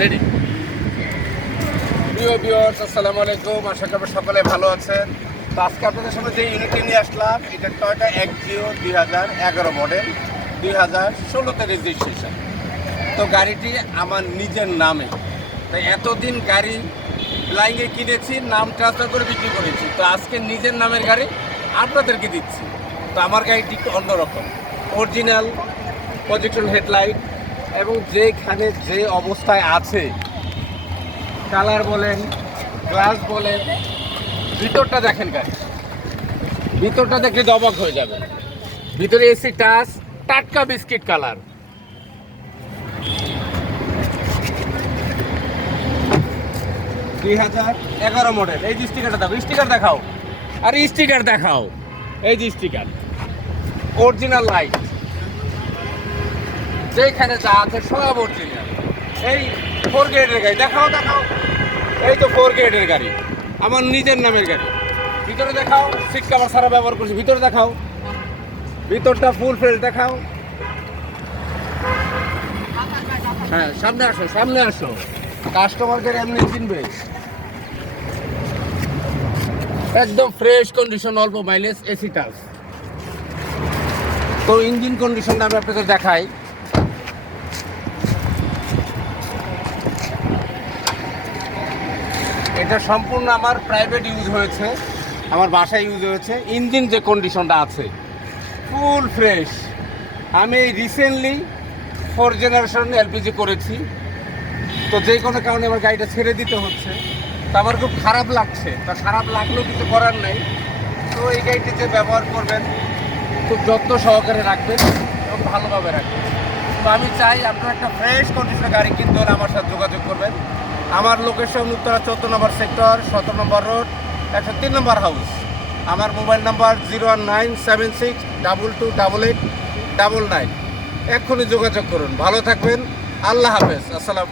Ready. প্রিয় viewers, আসসালামু আলাইকুম। আশা করি সকলে ভালো আছেন। তো আজকে আপনাদের সামনে যে ইউনিটটি নিয়ে আসলাম, এটা টয়োটা এক্সিও 2011 মডেল, 2016তে রেজিস্ট্রেশন। তো গাড়িটি আমার নিজের নামে। তাই এতদিন গাড়ি লাইনে কিনেছি, নাম ট্রান্সফার করে বিক্রি করেছি। তো আজকে নিজের নামের গাড়ি আপনাদেরকে দিচ্ছি। তো আমার গাড়িটি একটু অন্যরকম, অরিজিনাল প্রজেকশন হেডলাইট এবং যেখানে যে অবস্থায় আছে, কালার বলেন, গ্লাস বলেন, ভিতরটা দেখেন গাড়ি, ভিতরটা দেখলে অবাক হয়ে যাবে। ভিতরে এসি টাচ, টাটকা বিস্কিট কালার। দুই 2011 মডেল। এই যে স্টিকারটা দেখো, স্টিকার দেখাও, আর স্টিকার দেখাও। এই যে স্টিকার, অরিজিনাল লাইট, যেখানে যা আছে সব অরিজিনাল। এই 4 গ্রেডের গাড়ি দেখাও, দেখাও। এই তো 4 গ্রেডের গাড়ি, আমার নিজের নামের গাড়ি। ভিতরে দেখাও, সিট কভার সারা ব্যবহার করছি। ভিতরে দেখাও, ভিতরটা ফুল ফ্রেশ দেখাও। হ্যাঁ, সামনে আসো, সামনে আসো, কাস্টমারদের এমনি চিনবে। একদম ফ্রেশ কন্ডিশন, অল্প মাইলেজ, এসি টাচ। তো ইঞ্জিন কন্ডিশনটা আমি আপনাদের দেখাই। এটা সম্পূর্ণ আমার প্রাইভেট ইউজ হয়েছে, আমার বাসায় ইউজ হয়েছে। ইঞ্জিন যে কন্ডিশনটা আছে ফুল ফ্রেশ। আমি রিসেন্টলি 4 জেনারেশন এলপিজি করেছি। তো যে কোনো কারণে আমার গাড়িটা ছেড়ে দিতে হচ্ছে। তো আমার খুব খারাপ লাগছে, তা খারাপ লাগলেও কিছু করার নেই। তো এই গাড়িটি যে ব্যবহার করবেন, খুব যত্ন সহকারে রাখবেন এবং ভালোভাবে রাখবেন। তো আমি চাই আপনারা একটা ফ্রেশ কন্ডিশনের গাড়ি কিনতে হলে আমার সাথে যোগাযোগ করবেন। আমার লোকেশন উত্তরা 14 নম্বর সেক্টর, 17 নম্বর রোড, 103 নম্বর হাউস। আমার মোবাইল নাম্বার 01976228899। এক্ষুনি যোগাযোগ করুন। ভালো থাকবেন। আল্লাহ হাফেজ। আসসালাম।